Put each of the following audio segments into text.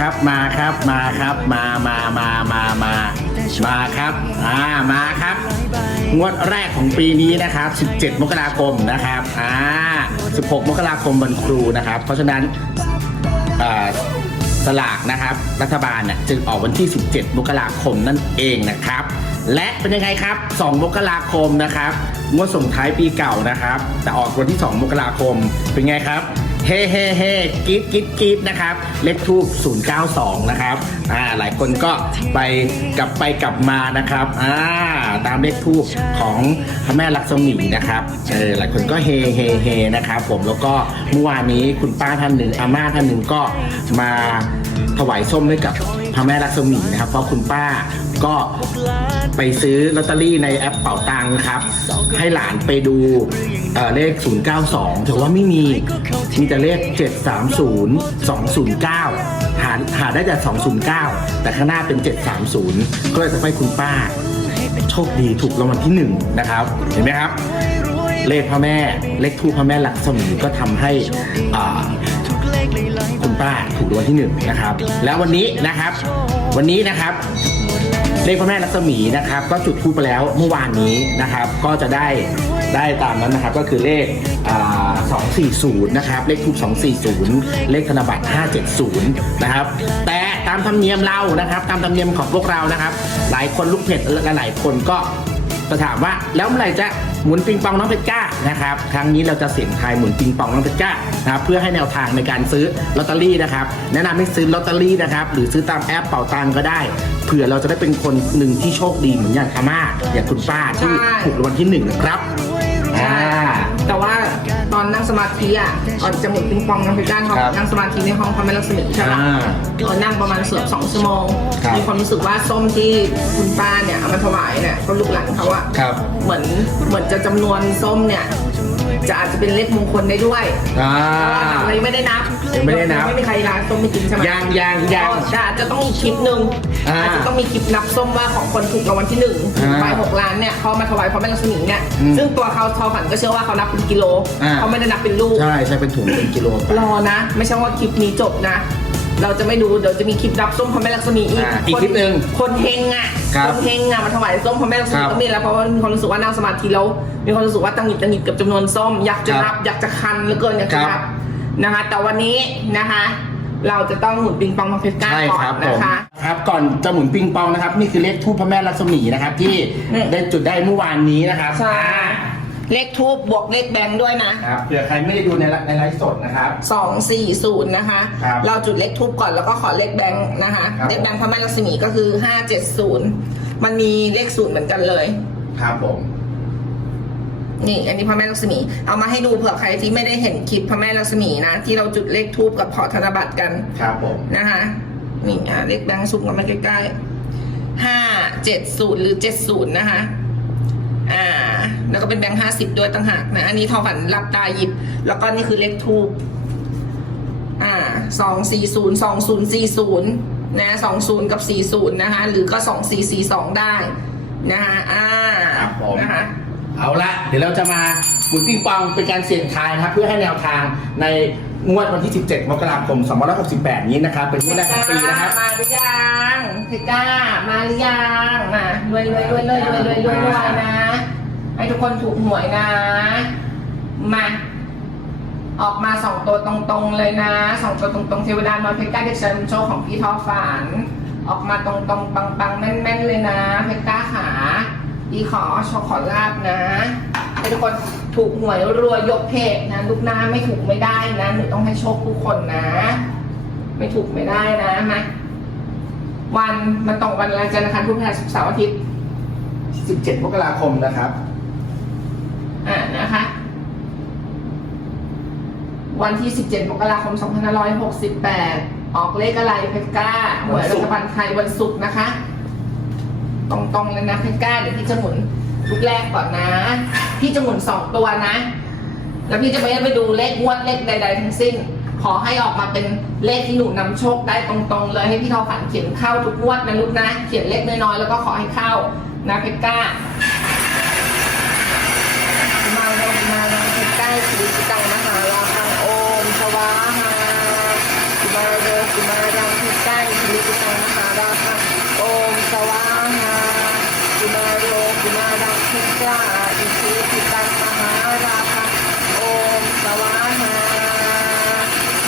ครับมาครับมาครับมามามามามามาครับอ่ามาครับ งวดแรกของปีนี้นะครับ 17 มกราคมนะครับอ่า16 มกราคมวันครูนะครับ เพราะฉะนั้นอ่าสลากนะครับ รัฐบาลเนี่ยจึงออกวันที่ 17 มกราคมนั่นเองนะครับ และเป็นยังไงครับ 2 มกราคมนะครับงวดส่งท้ายปีเก่านะครับ แต่ออกวันที่ 2 มกราคมเป็นไงครับ เฮ้เฮ้เฮ้กรีดกรีดกรีดนะครับ เลขทูบ092 นะครับ อ่า หลายคนก็ไปกลับไปกลับมานะครับ อ่า ตามเลขทูบของพระแม่ลักษมีนะครับ เออ หลายคนก็เฮเฮเฮนะครับผม แล้วก็เมื่อวานนี้คุณป้าท่านหนึ่งอาม่าท่านหนึ่งก็มาถวายส้มให้กับ พระแม่ลักษมีนะครับ เพราะคุณป้าก็ไปซื้อลอตเตอรี่ในแอปเป๋าตังค์ครับ ให้หลานไปดูเอ่อเลข 092แต่ว่าไม่มี มีแต่เลข 730 209 หาหาได้แต่ 209 แต่ข้างหน้าเป็น 730 ก็เลยทำให้คุณป้า โชคดีถูกรางวัลที่1นะครับ เห็นไหมครับ เลขพระแม่ เลขทูพระแม่ลักษมีก็ทำให้อ่า คุณป้าถูกรางวัลที่หนึ่งนะครับ แล้ววันนี้นะครับ วันนี้นะครับเลขพระแม่ลักษมีนะครับ ก็จุดทูปไปแล้วเมื่อวานนี้นะครับ ก็จะได้ได้ตามนั้นนะครับก็คือเลขอ่า240 นะครับ เลขทูป240 เลขธนบัตร 570 นะครับ แต่ตามธรรมเนียมเรานะครับ ตามธรรมเนียมของพวกเรานะครับ หลายคนลูกเพจและหลายคนก็จะถามว่าแล้วเมื่อไหร่จะ หมุนปิงปองน้องเพชรก้านะครับครั้งนี้เราจะเสี่ยงทายหมุนปิงปองน้องเพชรก้านะครับเพื่อให้แนวทางในการซื้อลอตเตอรี่นะครับแนะนำให้ซื้อลอตเตอรี่นะครับหรือซื้อตามแอปเป่าตังก็ได้เผื่อเราจะได้เป็นคนหนึ่งที่โชคดีเหมือนอย่างอาม่าอย่างคุณป้าที่ใช่ถูกรางวัลที่หนึ่งนะครับอ่าแต่ว่าต อนนั่งสมาธิอะก่อนจะหมุนปิงปองน้ำเพชรด้านเขาครับนั่งสมาธิในห้องพระแม่ลักษมีใช่ปะอ่าเรานั่งประมาณเสือบสองชั่วโมง ครับ มีความรู้สึกว่าส้มที่คุณป้าเนี่ยเอามาถวายเนี่ยก็ลูกหลานเขาอะครับ เหมือนเหมือนจะจำนวนส้มเนี่ย จะอาจจะเป็นเลขมงคลได้ด้วยอ่าเรายังไม่ได้นับยังไม่ได้นับไม่มีใครร้านส้มไม่กินใช่ไหมยังยังยังก็จะอาจจะต้องมีคลิปหนึ่งอ่าอาจจะต้องมีคลิปนับส้มว่าของคนถูกรางวัลที่หนึ่งอ่าใบหกล้านเนี่ยเขามาถวายพระแม่ลักษมีเนี่ยอืมซึ่งตัวเขาทอฝันก็เชื่อว่าเขานับเป็นกิโลอ่า เขาไม่ได้นับเป็นลูก ใช่ใช่เป็นถุงเป็นกิโลไปรอนะ ไม่ใช่ว่าคลิปนี้จบนะ เราจะไม่ดูเดี๋ยวจะมีคลิปรับส้มพระแม่ลักษมีอีกอ่าอีกคลิปหนึ่งคนเฮงอะครับคนเฮงอะมาถวายส้มพระแม่ลักษมีครับก็มีแล้วเพราะว่ามีความรู้สึกว่านั่งสมาธิแล้วมีความรู้สึกว่าตังหงิดตังหงิดกับจำนวนส้มอยากจะครับนับอยากจะคันเหลือเกินอยากจะครันับบนะคะ แต่วันนี้นะคะ เราจะต้องหมุนปิงปองทองเพชรก้าใช่ก่อครับนผมนะคะ ครับก่อนจะหมุนปิงปองนะครับ นี่คือเลขทูปพระแม่ลักษมีนะครับ ที่นี่ได้จุดได้เมื่อวานนี้นะครับใช่ เลขทูบบวกเลขแบงค์ด้วยนะ ครับเผื่อใครไม่ได้ดูในไลในไลฟ์สดนะครับสองสี่ศูนย์นะคะ ครับเราจุดเลขทูบก่อนแล้วก็ขอเลขแบงค์นะคะ ครับ เลขแบงค์พระแม่ลักษมีก็คือห้าเจ็ดศูนย์มันมีเลขศูนย์เหมือนกันเลย ครับผม นี่อันนี้พระแม่ลักษมี เอามาให้ดูเผื่อใครที่ไม่ได้เห็นคลิปพระแม่ลักษมีนะ ที่เราจุดเลขทูบกับขอธนบัตรกัน ครับผม นะคะนี่อะเลขแบงค์ซุ่มกันมาใกล้ๆห้าเจ็ดศูนย์หรือเจ็ดศูนย์นะคะ อ่า แล้วก็เป็นแบงค์ห้าสิบด้วยต่างหากนะ อันนี้ทอฝันรับตาหยิบ แล้วก็นี่คือเลขทูบอ่าสองสี่ศูนย์สองศูนย์สี่ศูนย์นะสองศูนย์กับสี่ศูนย์นะคะ หรือก็สองสี่สี่สองได้นะคะอ่าครับผม นะคะเอาละเดี๋ยวเราจะมาหมุนปิงปองเป็นการเสี่ยงทายนะครับ เพื่อให้แนวทางใน งวดวันที่ 17 มกราคม 2568 นี้นะครับ เป็นงวดแรกของปีนะครับมาหรือยังเพก้ามาหรือยังมารวยรวยรวยรวยรวยรวยรวยรวยนะ ให้ทุกคนถูกหวยนะ มา ออกมาสองตัวตรงๆเลยนะสองตัวตรงๆเทวดานอนเพชรก้าเด็กชิญโชคของพี่ทอฝัน ออกมาตรงๆปังๆแม่นๆเลยนะ เพชรก้าขา พี่ขอโชคขอลาบนะ ให้ทุกคนถูกหวยรวยยกเพจนะลูกหน้าไม่ถูกไม่ได้นะหนูต้องให้โชคทุกคนนะ ไม่ถูกไม่ได้นะมาวันมันตรงวันอะไรจันทร์อังคารพุธพฤหัสศุกร์เสาร์อาทิตย์17มกราคมนะครับ อ่านะคะ วันที่ 17มกราคม2568 ออกเลขอะไรเพชรก้าหวยรัฐบาลไทยวันศุกร์นะคะ ตรงๆเลยนะเพชรก้าเดี๋ยวพี่จะหมุนลูกแรกก่อนนะ พี่จะหมุนสองตัวนะ แล้วพี่จะไม่ได้ไปดูเลขงวดเลขใด ๆ ทั้งสิ้น ขอให้ออกมาเป็นเลขที่หนูนำโชคได้ตรงๆเลยให้พี่ทอฝันเขียนเข้าทุกงวดนะลูกนะ เขียนเลขน้อยๆแล้วก็ขอให้เข้านะเพชรก้ามาลงมาลงใกล้สีสิตังมหาลาคังโอมสวาหาสุมาโรสุมาดังเพิก้าอิทธิตังมหาราคังโอมสวา กุมารโรกุมารังเพชรจ้าอิทธิฤทธิตังมหาราคังโอมสวาหา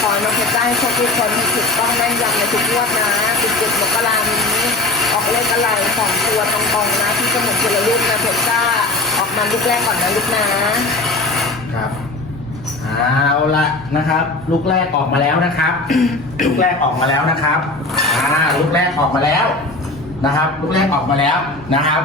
ขอน้องเพชรได้โชคทุกคนให้ถูกต้องแม่นยำในทุกงวดนะ17มกรามนี้ออกเลขอะไรสองตัวตรงๆนะ ที่จมือนคนละลูกนะเพชรจ้าออกมาลูกแรกก่อนนะลูกนะครับเอาละนะครับ ลูกแรกออกมาแล้วนะครับ ลูกแรกออกมาแล้วนะครับอ่าลูกแรกออกมาแล้ว นะครับลูกแรกออกมาแล้วนะครับ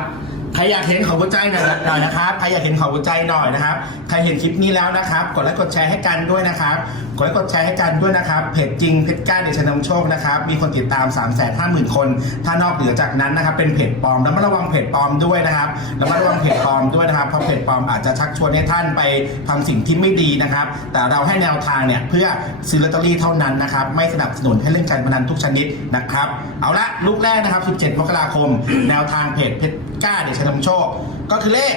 ใครอยากเห็นของหัวใจหน่อยหน่อยนะครับใครอยากเห็นของหัวใจหน่อยนะครับ ใครเห็นคลิปนี้แล้วนะครับ กดไลค์กดแชร์ให้กันด้วยนะครับ กดไลค์กดแชร์ให้กันด้วยนะครับ เพจจริงเพจกล้าเดชนำโชคนะครับ มีคนติดตาม 3 5 0 0 0 0 คน ถ้านอกเหนือจากนั้นนะครับ เป็นเพจปลอมแล้วมาระวังเพจปลอมด้วยนะครับแล้วมาระวังเพจปลอมด้วยนะครับ เพราะเพจปลอมอาจจะชักชวนให้ท่านไปทำสิ่งที่ไม่ดีนะครับ แต่เราให้แนวทางเนี่ยเพื่อซื้อลอตเตอรี่เท่านั้นนะครับ ไม่สนับสนุนให้เล่นการพนันทุกชนิดนะครับ เอาละลูกแรกนะครับ 17 มกราคม แนวทางเพจเพชรกล้าเดชนำโชค ก็คือเลข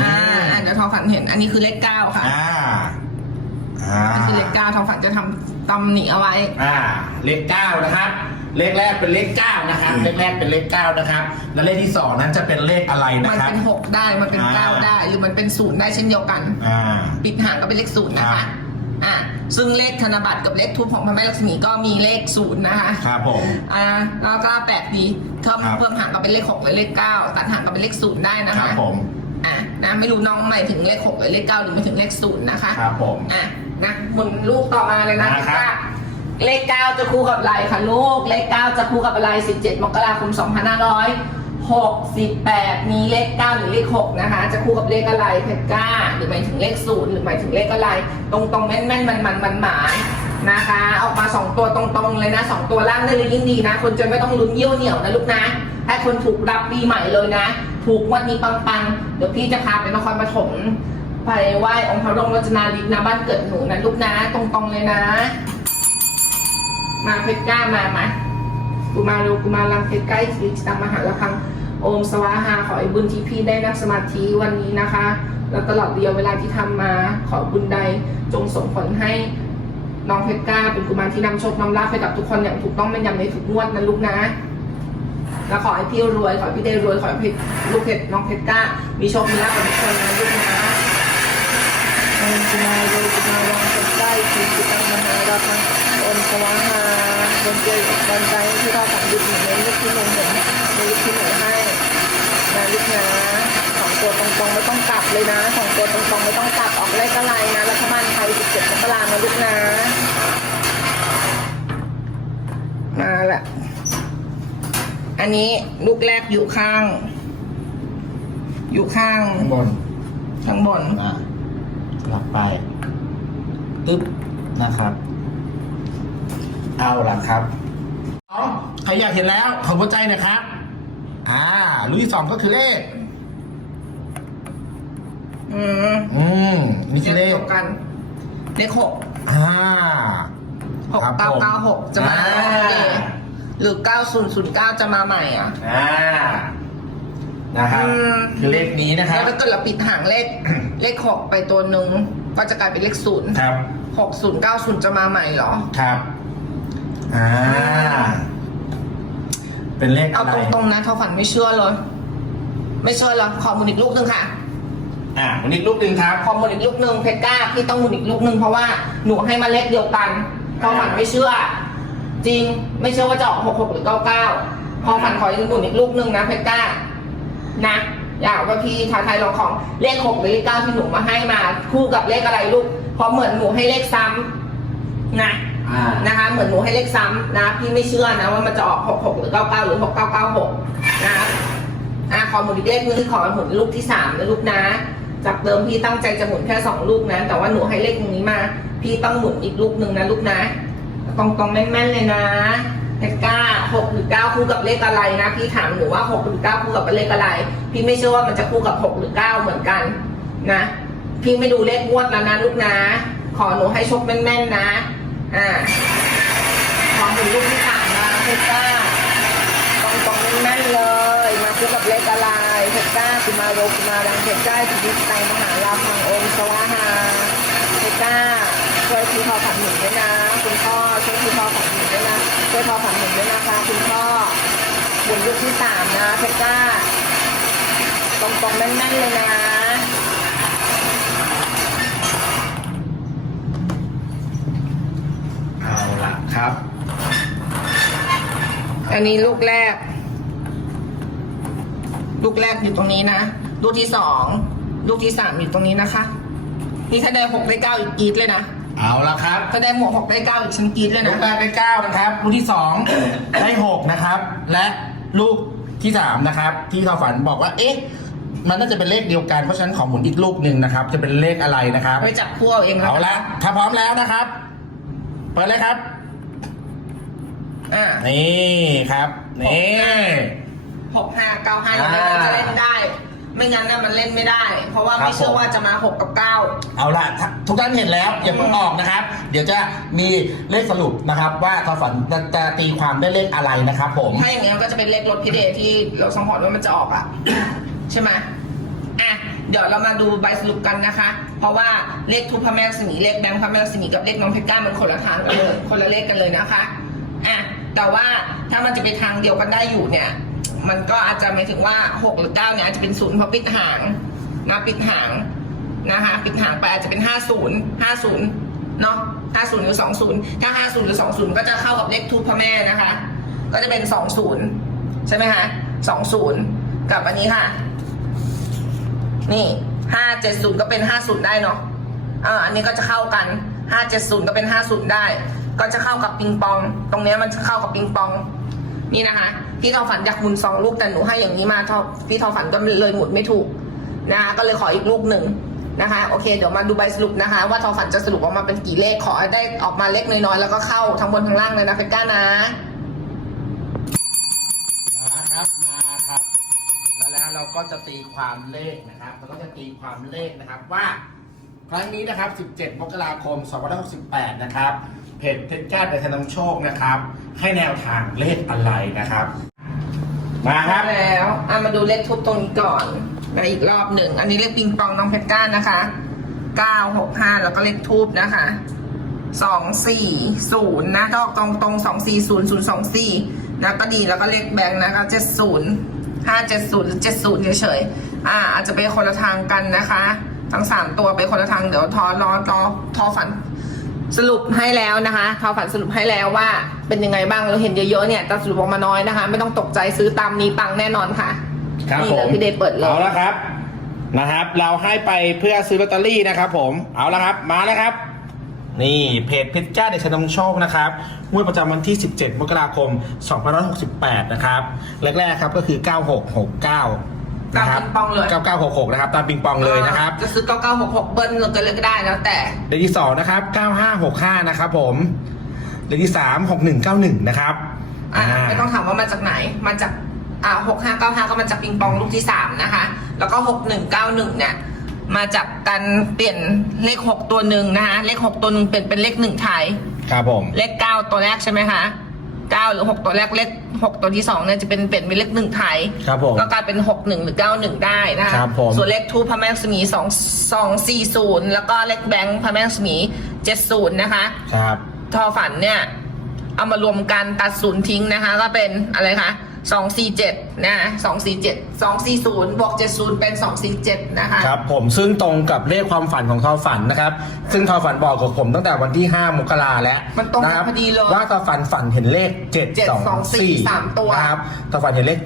อ่าอ่าเดี๋ยวทองฝันเห็น อันนี้คือเลขเก้าค่ะอ่าอ่าอันนี้คือเลขเก้าทองฝันจะทำตำหนิเอาไว้ อ่าเลขเก้านะครับ เลขแรกเป็นเลขเก้านะครับ เลขแรกเป็นเลขเก้านะครับ แล้วเลขที่สองนั้นจะเป็นเลขอะไรมันะนครับ เป็นหกได้มันเป็นอ่าเก้าได้ หรือมันเป็นศูนย์ได้เช่นเดียวกัน อ่า ปิดหางก็เป็นเลขศูนย์นะครัคะ บ อ่าซึ่งเลขธนบัตรกับเลขทุบของพระแม่ลักษมีก็มีเลขศูนย์นะคะ ครับผม อ่าแล้วก็แปลกดีเพิ่มครับ เพิ่มหางก็เป็นเลขหกหรือเลขเก้าตัดหางก็เป็นเลขศูนย์ได้นะครัคะ บผม อะนะไม่รู้น้องหมายถึงเลขหกหรือเลขเก้าหรือหมายถึงเลขศูนย์นะคะครับผม อะนะหมุนลูกต่อมาเลยนะนะครับ ว่าเลขเก้าจะคู่กับอะไรคะลูกเลขเก้าจะคู่กับอะไร17มกราคม2568มีเลขเก้าหรือเลขหกนะคะ จะคู่กับเลขอะไรเพชรก้าหรือหมายถึงเลขศูนย์หรือหมายถึงเลขอะไร ตรงตรงๆแม่นแม่นมันมันมันหมาย นะคะ ออกมาสองตัวตรงๆเลยนะสองตัวล่างได้เลยยิ่งดีนะ คนจะไม่ต้องลุ้นเยี่ยวเหนียวนะลูกนะถ้คนถูกรับปีใหม่เลยนะ ถูกวันนี้ปังๆ เดี๋ยวพี่จะพาไปนครปฐมไปไหว้องค์พระรมรัตนาลิกนะบ้านเกิดหนูนะลูกนะตรงๆเลยนะ มาเพชรก้ามามากูมาลูกูมาลังเพชรใกล้ทีตามมหาละครังโอมสวาหาขอให้บุญที่พี่ได้นั่งสมาธิวันนี้นะคะ แล้วตลอดระยะเวลาที่ทำมาขอบุญใดจงส่งผลให้ น้องเพชรกล้าเป็นกุมารที่นำโชคนำลาภให้กับทุกคนอย่างถูกต้องแม่นยำในทุกงวดนะลูกนะแล้วขอให้พี่รวย ขอให้พี่ได้รวย ขอให้พี่ลูกเพชรน้องเพชรกล้า มีโชค มีลาภกับทุกคนนะลูกนะโอมกุมารโยกุมารวังเพชรใกล้ทีจิตังมหาราคังโอมสวาหาบนเจยบันใจที่เราฝันดุจเหมือนในลูกที่ลงเหมือนนลูกที่หนูให้นะลูกนะ ตัวตรงๆไม่ต้องกลับเลยนะสองตัวตรงๆไม่ต้องกลับออกเลขอะไรนะรัฐบาลไทย17มกราคมนะลูกนะมาละอันนี้ลูกแรกอยู่ข้าง อยู่ข้างข้างบนข้างบนอะหลับไปตึ๊บนะครับ เอาละครับสองใครอยากเห็นแล้วขอหัวใจหนะครับ อ่าลูกที่สองก็คือเลข อืมอืมนี่คือเลเดีขยวกันเลขหกอ่าหกครับเก้าผมเก้าหกจะมาอ่โอเคหรือเก้าศูนย์ศูนย์เก้าจะมาใหม่อะอ่านะครับอืมคือเลขนี้นะครับแล้วถ้าเกิดเราปิดหางเลขเลขหกไปตัวหนึ่งก็จะกลายเป็นเลขศูนย์ครับหกศูนย์เก้าศูนย์จะมาใหม่เหรอครับอ่าเป็นเลขเอาอะไรตรงๆนะเท่าฝันไม่เชื่อเลย ไม่เชื่อเลยขอมูลอีกลูกหนึ่งค่ะ อ่าวันนี้ลูกหนึ่งครับขอหมุนอีกลูกหนึ่งเพชรก้าพี่ต้องหมุนอีกลูกหนึ่งเพราะว่าหนูให้มาเลขเดียวกันพอฝันไม่เชื่อ จริงไม่เชื่อว่าจะออกหกหกหรือเก้าเก้าพอฝันขออีกหมุนอีกลูกหนึ่งนะเพชรก้า นะอยากว่าพี่ท้าทายลองของเลขหกหรือเลขเก้าที่หนูมาให้มา คู่กับเลขอะไรลูกเพราะเหมือนหนูให้เลขซ้ำนะอ่านะคะเหมือนหนูให้เลขซ้ำนะพี่ไม่เชื่อนะว่ามันจะออกหกหกหรือเก้าเก้าหรือหกเก้าเก้าหกนะคะอะขอหมุนอีกเลขนึงขอหมุนลูกที่สามนะลูกนะ จากเดิมพี่ตั้งใจจะหมุนแค่สองลูกนะ แต่ว่าหนูให้เลขตรงนี้มา พี่ต้องหมุนอีกลูกหนึ่งนะลูกนะตรงตรงๆแม่นๆเลยนะเลขเก้าหกหรือเก้าคู่กับเลขอะไรนะ พี่ถามหนูว่าหกหรือเก้าคู่กับเลขอะไร พี่ไม่เชื่อว่ามันจะคู่กับหกหรือเก้าเหมือนกันนะ พี่ไม่ดูเลขงวดแล้วนะลูกนะ ขอหนูให้โชคแม่นๆนะ อ่า ขอหมุนลูกที่สามนะเพชรก้า แม่นๆเลย มาคู่กับเลขอะไรเพชรก้ากุมาโรกุมารังเพชรก้าพิจิตตังมหาลาพังโอมสวาหาเพชรก้าช่วยพี่ขอผัดหนุนด้วยนะ คุณพ่อช่วยคุณพ่อฝันหนึ่งด้วยนะช่วยพ่อฝันหนึ่งด้วยนะคะคุณพ่อบุญลูกที่สามนะเพชรจ้าตรงๆแน่นๆเลยนะเอาละครับ อันนี้ลูกแรก ลูกแรกอยู่ตรงนี้นะ ลูกที่สอง ลูกที่สามอยู่ตรงนี้นะคะ นี่ถ้าได้หกได้เก้าอีกกรีดเลยนะ เอาละครับถ้าได้หมวกหกได้เก้าอีกฉันกรีดเลยลูนะ กแรกได้เก้านะครับ ลูกที่สอง ได้หกนะครับ และลูกที่สามนะครับ ที่เขาฝันบอกว่า เอ๊ะ มันน่าจะเป็นเลขเดียวกัน เพราะฉะนั้นขอหมุนอีกลูกหนึ่งนะครับ จะเป็นเลขอะไรนะครับ ไปจับคู่เอาเองแล้วเอาละถ้าพร้อมแล้วนะครับ เปิดเลยครับ อ่านี่ครับ นี่ หกห้าเก้าห้าอย่างนี้มันจะเล่นได้ ไม่งั้นน่ะมันเล่นไม่ได้ เพราะว่าครับไม่เชื่อผมว่าจะมาหกกับเก้า เอาล่ะถ้าทุกท่านเห็นแล้วอย่าเพิ่งออกนะครับ เดี๋ยวจะมีเลขสรุปนะครับ ว่าความฝันจะจะตีความได้เลขอะไรนะครับผม ถ้าอย่างเงี้ยมันก็จะเป็นเลขรถพิเดที่เราสังหรณ์ว่ามันจะออกอะ ใช่ไหมอะ เดี๋ยวเรามาดูใบสรุปกันนะคะ เพราะว่าเลขทูปพระแม่ลักษมีเลขแบงค์พระแม่ลักษมีกับเลขน้องเพชรก้ามันคนละทางกันเลย คนละเลขกันเลยนะคะ อะ แต่ว่าถ้ามันจะไปทางเดียวกันได้อยู่เนี่ย มันก็อาจจะหมายถึงว่าหกหรือเก้าเนี่ยอาจจะเป็นศูนย์เพราะปิดหางนะปิดหางนะคะปิดหางไปอาจจะเป็นห้าศูนย์ห้าศูนย์เนาะห้าศูนย์หรือสองศูนย์ถ้าห้าศูนย์หรือสองศูนย์ก็จะเข้ากับเลขทูปพระแม่นะคะ ก็จะเป็นสองศูนย์ใช่ไหมคะสองศูนย์กับอันนี้ค่ะ นี่ห้าเจ็ดศูนย์ก็เป็นห้าศูนย์ได้เนาะอ่าอันนี้ก็จะเข้ากันห้าเจ็ดศูนย์ก็เป็นห้าศูนย์ได้ ก็จะเข้ากับปิงปอง ตรงนี้มันจะเข้ากับปิงปอง นี่นะคะ พี่ทอฝันอยากหมุนสองลูกแต่หนูให้อย่างนี้มาทอพี่ทอฝันก็เลยหมุนไม่ถูกนะคะก็เลยขออีกลูกหนึ่งนะคะโอเคเดี๋ยวมาดูใบสรุปนะคะ ว่าทอฝันจะสรุปออกมาเป็นกี่เลขขอได้ออกมาเล็กน้อยๆแล้วก็เข้าทั้งบนทั้งล่างเลยนะเฟก้านะมาครับมาครับ แล้วแล้วเราก็จะตีความเลขนะครับเราก็จะตีความเลขนะครับว่า ครั้งนี้นะครับ 17 มกราคม 2568 นะครับ เพจเพชรแก้วในธนำโชคนะครับ ให้แนวทางเลขอะไรนะครับ มาครับแล้วอะมาดูเลขทุบตรงนี้ก่อนมาอีกรอบหนึ่ง อันนี้เลขปิงปองน้องเพชรก้านนะคะเก้าหกห้าแล้วก็เลขทูบนะคะสองสี่ศูนย์นะถ้าอกตรงตรงสองสี่ศูนย์ศูนย์สองสี่นะก็ดีแล้วก็เลขแบงค์นะคะเจ็ดศูนย์ห้าเจ็ดศูนย์หรือเจ็ดศูนย์เฉยๆอ่าอาจจะไปคนละทางกันนะคะ ทั้งสามตัวไปคนละทางเดี๋ยวทอรอทอทอฝันสรุปให้แล้วนะคะทอฝันสรุปให้แล้วว่าเป็นยังไงบ้างเราเห็นเยอะๆเนี่ยแต่สรุปออกมาน้อยนะคะ ไม่ต้องตกใจซื้อตามนี้ปังแน่นอนค่ะครับนี่ผเลมยพี่เดย์เปิดเลย เอาละครับนะครับ เราให้ไปเพื่อซื้อลอตเตอรี่นะครับ ผมเอาละครับ มาแล้วครับ นี่เพจเพชรจ้าเดชนำโชคนะครับงวดประจำวันที่ 17 มกราคม 2568 นะครับแรกๆครับก็คือ 9669นะครับ ตามปิงปองเลย9966 นะครับ ตามปิงปองเลยนะครับ จะซื้อ9966 เบิ้ลเราก็เลือกได้แล้วแต่เลขที่2นะครับ 9565 นะครับผมเลขที่3 6191 นะครับอ่าอ่าไม่ต้องถามว่ามาจากไหน มาจากอ่า6595 ก็มาจากปิงปองลูกที่3นะคะ แล้วก็ 6191 เนี่ยมาจากการเปลี่ยนเลข 6 ตัวหนึ่งนะคะเลข 6 ตัวหนึ่งเป็นเป็นเลขหนึ่งไทยครับผม เลข 9 ตัวแรกใช่ไหมคะ 9หรือ6ตัวแรกเลข6ตัวที่2เนี่ยจะเป็นเปลี่ยนเป็นเลขหนึ่งไทยครับผมก็กลายเป็น6 1หรือ9 1ได้นะคะครับผมส่วนเลขทูปพระแม่ลักษมี2 2 4 0แล้วก็เลขแบงค์พระแม่ลักษมี70นะคะ ครับ ทอฝันเนี่ย เอามารวมกันตัดศูนย์ทิ้งนะคะ ก็เป็นอะไรคะ สองสี่เจ็ดนะสองสี่เจ็ดสองสี่ศูนย์บวกเจ็ดศูนย์เป็นสองสี่เจ็ดนะคะครับผมซึ่งตรงกับเลขความฝันของทอฝันนะครับ ซึ่งทอฝันบอกกับผมตั้งแต่วันที่ 5 มกราแล้วมันตรงนะครับพอดีเลยว่าทอฝันฝันเห็นเลข 724 724สามตัวนะครับทอฝันเห็นเลข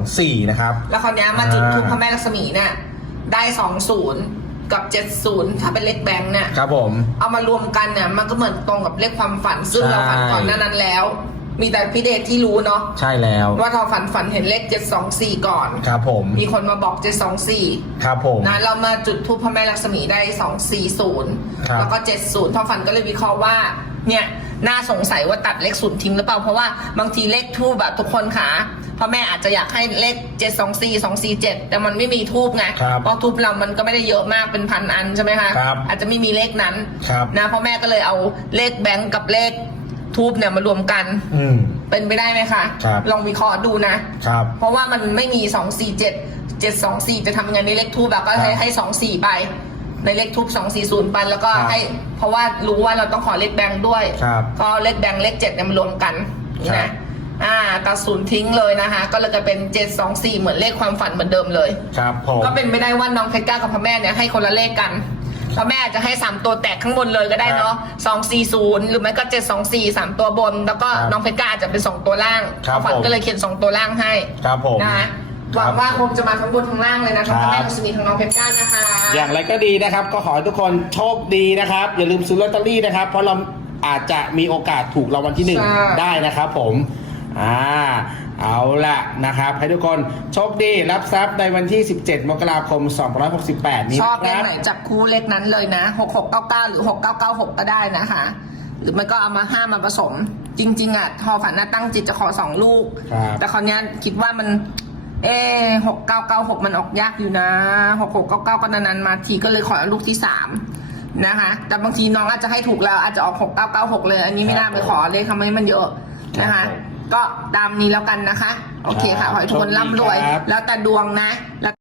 724 นะครับ แล้วคราวเนี้ยมาจุดอ่าทูปพระแม่ลักษมีเนี่ยได้สองศูนย์กับเจ็ดศูนย์ถ้าเป็นเลขแบงค์เนี่ยครับผม เอามารวมกันเนี่ยมันก็เหมือนตรงกับเลขความฝัน ซึ่งใช่เราฝันก่อนหน้านั้นแล้ว มีแต่พี่เดชที่รู้เนาะใช่แล้วว่าทอฝันฝันเห็นเลขเจ็ดสองสี่ก่อนครับผมมีคนมาบอกเจ็ดสองสี่ครับผมนะเรามาจุดทูปพระแม่ลักษมีได้240ครับแล้วก็70ทอฝันก็เลยวิเคราะห์ว่า เนี่ยน่าสงสัยว่าตัดเลขศูนย์ทิ้งหรือเปล่า เพราะว่าบางทีเลขทูบแบบทุกคนขาพ่อแม่อาจจะอยากให้เลข724 247แต่มันไม่มีทูบไงครับเพราะทูบเรามันก็ไม่ได้เยอะมากเป็นพันอันใช่ไหมคะครับอาจจะไม่มีเลขนั้นครับนะพ่อแม่ก็เลยเอาเลขแบงก์กับเลข ทูบเนี่ยมารวมกัน อืม เป็นไปได้ไหมคะ ครับ ลองวิเคราะห์ดูนะ ครับ เพราะว่ามันไม่มีสองสี่เจ็ดเจ็ดสองสี่จะทำยังไงในเลขทูบแบบก็ให้ครับให้สองสี่ไป ในเลขทุบ240ปันแล้วก็ครับให้ เพราะว่ารู้ว่าเราต้องขอเลขแบงค์ด้วยครับก็เลขแบงค์เลขเจ็ดเนี่ยมันรวมกันครับ นะอ่าตัดศูนย์ทิ้งเลยนะคะ ก็เลยจะเป็น 724 เหมือนเลขความฝันเหมือนเดิมเลย ครับผม ก็เป็นไม่ได้ว่าน้องเพชรกล้ากับพ่อแม่เนี่ยให้คนละเลขกัน พ่อแม่อาจจะให้สามตัวแตกข้างบนเลยก็ได้เนาะสองสี่ศูนย์หรือไม่ก็เจ็ดสองสี่สามตัวบน แล้วก็ครับน้องเพชรกล้าอาจจะเป็นสองตัวล่างครับฝันผม ก็เลยเขียนสองตัวล่างให้ครับผม นะคะหวังว่าคงจะมาทั้งบนทั้งล่างเลยนะทั้งพ่อแม่ครับทัศนีทั้งน้องเพชรกล้านะคะ อย่างไรก็ดีนะครับ ก็ขอให้ทุกคนโชคดีนะครับ อย่าลืมซื้อลอตเตอรี่นะครับ เพราะเราอาจจะมีโอกาสถูกรางวัลที่หนึ่งใช่ ได้นะครับผม อ่า เอาละนะครับให้ทุกคนโชคดีรับทรัพย์ในวันที่ 17 มกราคม2568 นี้ชอบนะเลคขรับไหนจับคู่เลขนั้นเลยนะหกหกเก้าเก้าหรือหกเก้าเก้าหกก็ได้นะคะ หรือไม่ก็เอามาห้ามาผสม จริง ๆอะทอฝันน่ะตั้งจิตจะขอสองลูก ครับแต่คราวเนี้ยคิดว่ามัน เอหกเก้าเก้าหกมันออกยากอยู่นะหกหกเก้าเก้าก็นานๆมาทีก็เลยขอลูกที่สามนะคะ แต่บางทีน้องอาจจะให้ถูกแล้วอาจจะออกหกเก้าเก้าหกเลย อันนี้ไม่น่าไปขอเลยทำให้มันเยอะนะครัคะบผม ก็ตามนี้แล้วกันนะคะ โอเคค่ะ ขอให้ทุกคนร่ำรวยครับแล้วแต่ดวงนะแล้ว